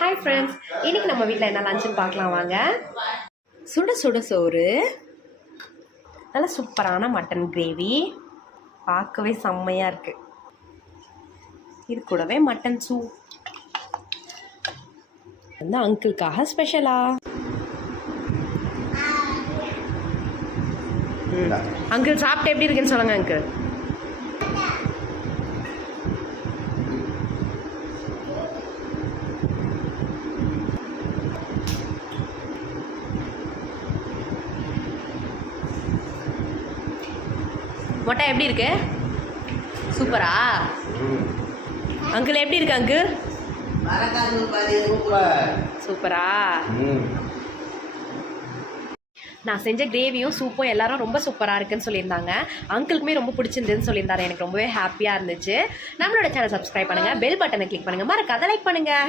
Hi friends, இன்னைக்கு நம்ம வீட்டில் என்ன லஞ்சுன்னு பார்க்கலாம் வாங்க. சுட சுட சோறு, நல்ல சூப்பரான மட்டன் கிரேவி, பார்க்கவே செம்மையாக இருக்குது. இது கூடவே மட்டன் சூப் வந்து அங்கிளுக்காக ஸ்பெஷலா. அங்கிள் சாப்பிட்டு எப்படி இருக்குன்னு சொல்லுங்க அங்கிள். மொட்டை எப்படி இருக்கு? சூப்பரா? அங்கிள் எப்படி இருக்கு அங்கிள்? சூப்பரா? நான் செஞ்ச கிரேவியும் சூப்பும் எல்லாரும் ரொம்ப சூப்பராக இருக்குன்னு சொல்லியிருந்தாங்க. அங்கிளுக்குமே ரொம்ப பிடிச்சிருந்துன்னு சொல்லியிருந்தாரு. எனக்கு ரொம்பவே ஹாப்பியாக இருந்துச்சு. நம்மளோட சேனல் சப்ஸ்கிரைப் பண்ணுங்கள், பெல் பட்டனை கிளிக் பண்ணுங்கள், மறக்காத லைக் பண்ணுங்கள்.